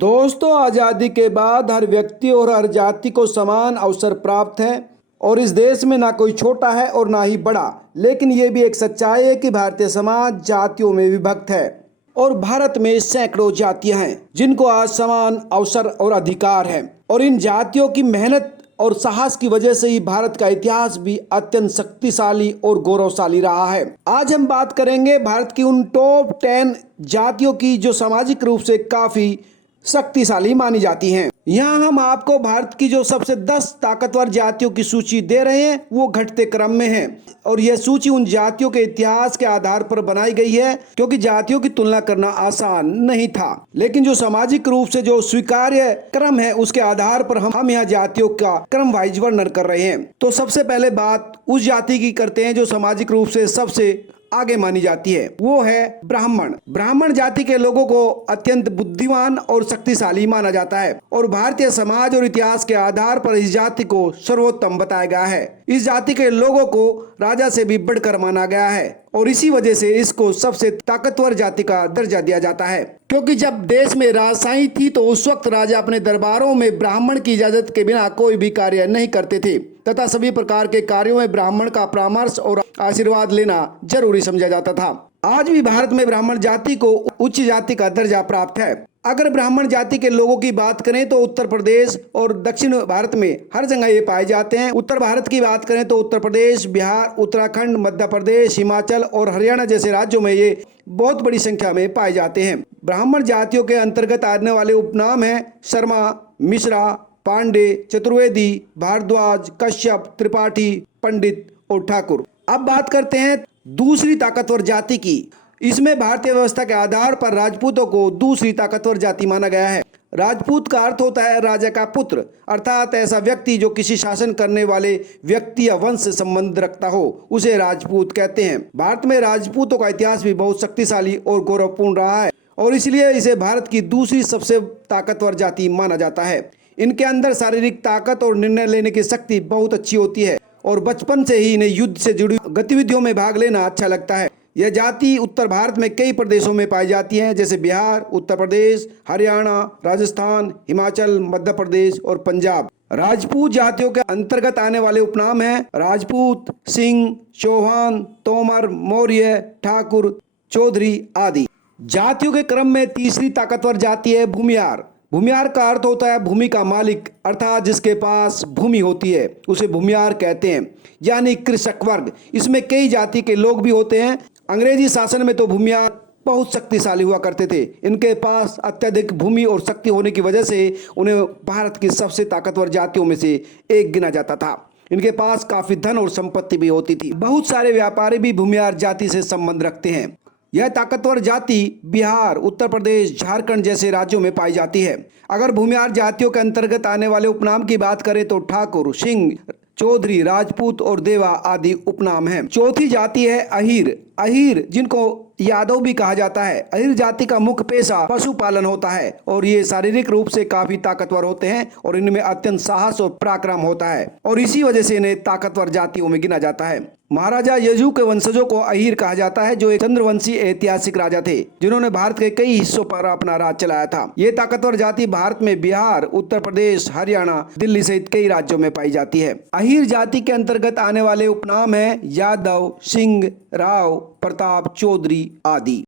दोस्तों, आज़ादी के बाद हर व्यक्ति और हर जाति को समान अवसर प्राप्त है और इस देश में ना कोई छोटा है और ना ही बड़ा। लेकिन ये भी एक सच्चाई है कि भारतीय समाज जातियों में विभक्त है और भारत में सैकड़ों जातियां हैं जिनको आज समान अवसर और अधिकार है। और इन जातियों की मेहनत और साहस की वजह से ही भारत का इतिहास भी अत्यंत शक्तिशाली और गौरवशाली रहा है। आज हम बात करेंगे भारत की उन टॉप 10 जातियों की जो सामाजिक रूप से काफी शक्तिशाली मानी जाती हैं। यहाँ हम आपको भारत की जो सबसे 10 ताकतवर जातियों की सूची दे रहे हैं, वो घटते क्रम में है और यह सूची उन जातियों के इतिहास के आधार पर बनाई गई है, क्योंकि जातियों की तुलना करना आसान नहीं था। लेकिन जो सामाजिक रूप से जो स्वीकार्य क्रम है, उसके आधार पर हम यहाँ जातियों का क्रम वाइज वर्णन कर रहे हैं। तो सबसे पहले बात उस जाति की करते हैं जो सामाजिक रूप से सबसे आगे मानी जाती है, वो है ब्राह्मण। ब्राह्मण जाति के लोगों को अत्यंत बुद्धिमान और शक्तिशाली माना जाता है और भारतीय समाज और इतिहास के आधार पर इस जाति को सर्वोत्तम बताया गया है। इस जाति के लोगों को राजा से भी बढ़कर माना गया है और इसी वजह से इसको सबसे ताकतवर जाति का दर्जा दिया जाता है, क्योंकि जब देश में राजशाही थी तो उस वक्त राजा अपने दरबारों में ब्राह्मण की इजाजत के बिना कोई भी कार्य नहीं करते थे तथा सभी प्रकार के कार्यों में ब्राह्मण का परामर्श और आशीर्वाद लेना जरूरी समझा जाता था। आज भी भारत में ब्राह्मण जाति को उच्च जाति का दर्जा प्राप्त है। अगर ब्राह्मण जाति के लोगों की बात करें तो उत्तर प्रदेश और दक्षिण भारत में हर जगह ये पाए जाते हैं। उत्तर भारत की बात करें तो उत्तर प्रदेश, बिहार, उत्तराखंड, मध्य प्रदेश, हिमाचल और हरियाणा जैसे राज्यों में ये बहुत बड़ी संख्या में पाए जाते हैं। ब्राह्मण जातियों के अंतर्गत आने वाले उपनाम हैं शर्मा, मिश्रा, पांडे, चतुर्वेदी, भारद्वाज, कश्यप, त्रिपाठी, पंडित और ठाकुर। अब बात करते हैं दूसरी ताकतवर जाति की। इसमें भारतीय व्यवस्था के आधार पर राजपूतों को दूसरी ताकतवर जाति माना गया है। राजपूत का अर्थ होता है राजा का पुत्र, अर्थात ऐसा व्यक्ति जो किसी शासन करने वाले व्यक्ति या वंश से संबंध रखता हो, उसे राजपूत कहते हैं। भारत में राजपूतों का इतिहास भी बहुत शक्तिशाली और गौरवपूर्ण रहा है और इसलिए इसे भारत की दूसरी सबसे ताकतवर जाति माना जाता है। इनके अंदर शारीरिक ताकत और निर्णय लेने की शक्ति बहुत अच्छी होती है और बचपन से ही इन्हें युद्ध से जुड़ी गतिविधियों में भाग लेना अच्छा लगता है। यह जाति उत्तर भारत में कई प्रदेशों में पाई जाती है, जैसे बिहार, उत्तर प्रदेश, हरियाणा, राजस्थान, हिमाचल, मध्य प्रदेश और पंजाब। राजपूत जातियों के अंतर्गत आने वाले उपनाम हैं राजपूत, सिंह, चौहान, तोमर, मौर्य, ठाकुर, चौधरी आदि। जातियों के क्रम में तीसरी ताकतवर जाति है भूमिहार। भूमिहार का अर्थ होता है भूमि का मालिक, अर्थात जिसके पास भूमि होती है उसे भूमिहार कहते हैं, यानी कृषक वर्ग। इसमें कई जाति के लोग भी होते हैं। अंग्रेजी शासन में तो भूमिहार बहुत शक्तिशाली हुआ करते थे। इनके पास अत्यधिक भूमि और शक्ति होने की वजह से उन्हें भारत की सबसे ताकतवर जातियों में से एक गिना जाता था। इनके पास काफी धन और संपत्ति भी होती थी। बहुत सारे व्यापारी भी भूमिहार जाति से संबंध रखते हैं। यह ताकतवर जाति बिहार, उत्तर प्रदेश, झारखंड जैसे राज्यों में पाई जाती है। अगर भूमिहार जातियों के अंतर्गत आने वाले उपनाम की बात करें तो ठाकुर, सिंह, चौधरी, राजपूत और देवा आदि उपनाम हैं। चौथी जाति है अहीर। अहीर जिनको यादव भी कहा जाता है। अहीर जाति का मुख्य पेशा पशुपालन होता है और ये शारीरिक रूप से काफी ताकतवर होते हैं और इनमें अत्यंत साहस और पराक्रम होता है और इसी वजह से इन्हें ताकतवर जातियों में गिना जाता है। महाराजा यजु के वंशजों को अहीर कहा जाता है, जो एक चंद्रवंशी ऐतिहासिक राजा थे जिन्होंने भारत के कई हिस्सों पर अपना राज चलाया था। ये ताकतवर जाति भारत में बिहार, उत्तर प्रदेश, हरियाणा, दिल्ली सहित कई राज्यों में पाई जाती है। अहीर जाति के अंतर्गत आने वाले उपनाम है यादव, सिंह, राव, प्रताप, चौधरी आदि।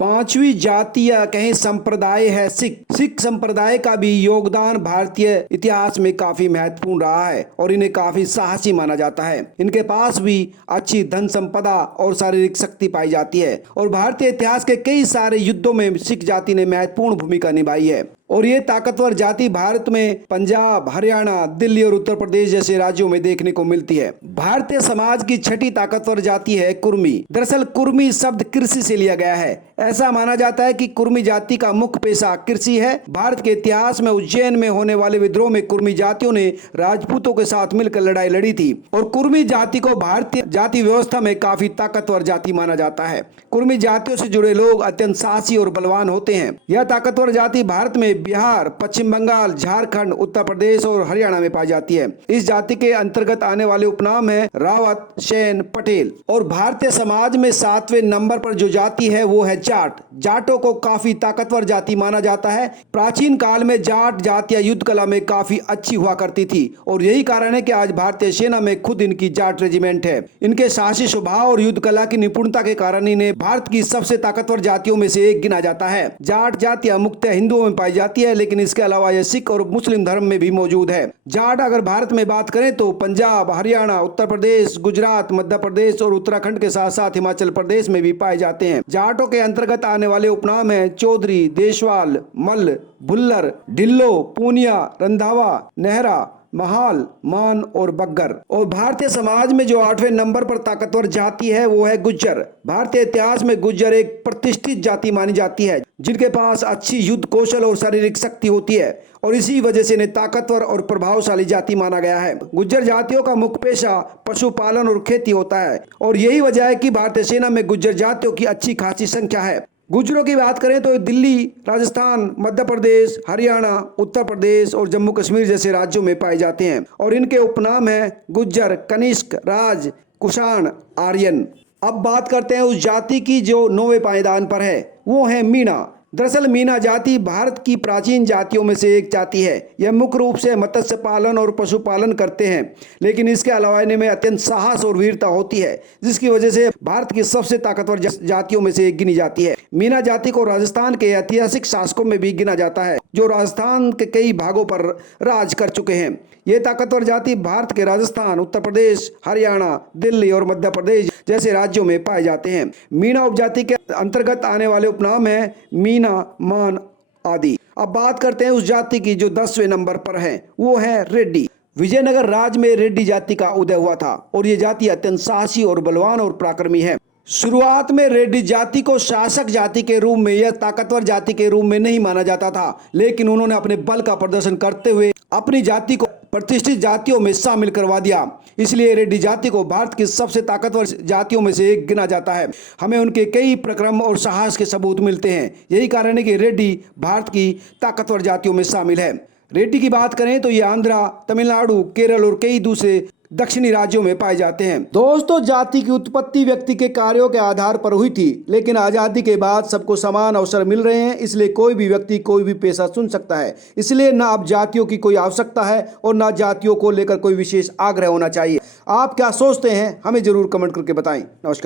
पांचवी जाति या कहीं संप्रदाय है सिख। सिख संप्रदाय का भी योगदान भारतीय इतिहास में काफी महत्वपूर्ण रहा है और इन्हें काफी साहसी माना जाता है। इनके पास भी अच्छी धन संपदा और शारीरिक शक्ति पाई जाती है और भारतीय इतिहास के कई सारे युद्धों में सिख जाति ने महत्वपूर्ण भूमिका निभाई है और ये ताकतवर जाति भारत में पंजाब, हरियाणा, दिल्ली और उत्तर प्रदेश जैसे राज्यों में देखने को मिलती है। भारतीय समाज की छठी ताकतवर जाति है कुर्मी। दरअसल कुर्मी शब्द कृषि से लिया गया है। ऐसा माना जाता है कि कुर्मी जाति का मुख्य पेशा कृषि है। भारत के इतिहास में उज्जैन में होने वाले विद्रोह में कुर्मी जातियों ने राजपूतों के साथ मिलकर लड़ाई लड़ी थी और कुर्मी जाति को भारतीय जाति व्यवस्था में काफी ताकतवर जाति माना जाता है। कुर्मी जातियों से जुड़े लोग अत्यंत साहसी और बलवान होते हैं। यह ताकतवर जाति भारत में बिहार, पश्चिम बंगाल, झारखंड, उत्तर प्रदेश और हरियाणा में पाई जाती है। इस जाति के अंतर्गत आने वाले उपनाम है रावत, सेन, पटेल। और भारतीय समाज में 7वें नंबर पर जो जाति है वो है जाट। जाटों को काफी ताकतवर जाति माना जाता है। प्राचीन काल में जाट जातियां युद्ध कला में काफी अच्छी हुआ करती थी और यही कारण है कि आज भारतीय सेना में खुद इनकी जाट रेजिमेंट है। इनके साहसी स्वभाव और युद्ध कला की निपुणता के कारण इन्हें भारत की सबसे ताकतवर जातियों में से एक गिना जाता है। जाट जातियां मुख्यतः हिंदुओं में पाई जाती है, लेकिन इसके अलावा यह सिख और मुस्लिम धर्म में भी मौजूद है। जाट अगर भारत में बात करें तो पंजाब, हरियाणा, उत्तर प्रदेश, गुजरात, मध्य प्रदेश और उत्तराखंड के साथ साथ हिमाचल प्रदेश में भी पाए जाते हैं। जाटों के अंतर्गत आने वाले उपनाम है चौधरी, देशवाल, मल्ल, भुल्लर, ढिल्लो, पूनिया, रंधावा, नेहरा, महाल, मान और बग्गर। और भारतीय समाज में जो 8वें नंबर पर ताकतवर जाति है वो है गुज्जर। भारतीय इतिहास में गुज्जर एक प्रतिष्ठित जाति मानी जाती है जिनके पास अच्छी युद्ध कौशल और शारीरिक शक्ति होती है और इसी वजह से इन्हें ताकतवर और प्रभावशाली जाति माना गया है। गुज्जर जातियों का मुख्य पेशा पशुपालन और खेती होता है और यही वजह है कि भारतीय सेना में गुज्जर जातियों की अच्छी खासी संख्या है। गुज्जरों की बात करें तो दिल्ली, राजस्थान, मध्य प्रदेश, हरियाणा, उत्तर प्रदेश और जम्मू कश्मीर जैसे राज्यों में पाए जाते हैं और इनके उपनाम हैं गुज्जर, कनिष्क, राज, कुषाण, आर्यन। अब बात करते हैं उस जाति की जो 9वें पायदान पर है, वो है मीणा। दरअसल मीणा जाति भारत की प्राचीन जातियों में से एक जाति है। यह मुख्य रूप से मत्स्य पालन और पशुपालन करते हैं, लेकिन इसके अलावा इनमें अत्यंत साहस और वीरता होती है, जिसकी वजह से भारत की सबसे ताकतवर जातियों में से एक गिनी जाती है। मीणा जाति को राजस्थान के ऐतिहासिक शासकों में भी गिना जाता है, जो राजस्थान के कई भागों पर राज कर चुके हैं। ये ताकतवर जाति भारत के राजस्थान, उत्तर प्रदेश, हरियाणा, दिल्ली और मध्य प्रदेश जैसे राज्यों में पाए जाते हैं। मीणा उपजाति के अंतर्गत आने वाले उपनाम है मीना, मान आदि। अब बात करते हैं उस जाति की जो 10वें नंबर पर है, वो है रेड्डी। विजयनगर राज्य में रेड्डी जाति का उदय हुआ था और ये जाति अत्यंत साहसी और बलवान और पराक्रमी है। शुरुआत में रेड्डी जाति को शासक जाति के रूप में या ताकतवर जाति के रूप में नहीं माना जाता था, लेकिन उन्होंने अपने बल का प्रदर्शन करते हुए अपनी जाति को प्रतिष्ठित जातियों में शामिल करवा दिया। इसलिए रेड्डी जाति को भारत की सबसे ताकतवर जातियों में से एक गिना जाता है। हमें उनके कई पराक्रम और साहस के सबूत मिलते हैं। यही कारण है कि रेड्डी भारत की ताकतवर जातियों में शामिल है। रेड्डी की बात करें तो ये आंध्रा, तमिलनाडु, केरल और कई दूसरे दक्षिणी राज्यों में पाए जाते हैं। दोस्तों, जाति की उत्पत्ति व्यक्ति के कार्यों के आधार पर हुई थी, लेकिन आजादी के बाद सबको समान अवसर मिल रहे हैं, इसलिए कोई भी व्यक्ति कोई भी पेशा चुन सकता है। इसलिए ना अब जातियों की कोई आवश्यकता है और ना जातियों को लेकर कोई विशेष आग्रह होना चाहिए। आप क्या सोचते हैं, हमें जरूर कमेंट करके बताएं। नमस्कार।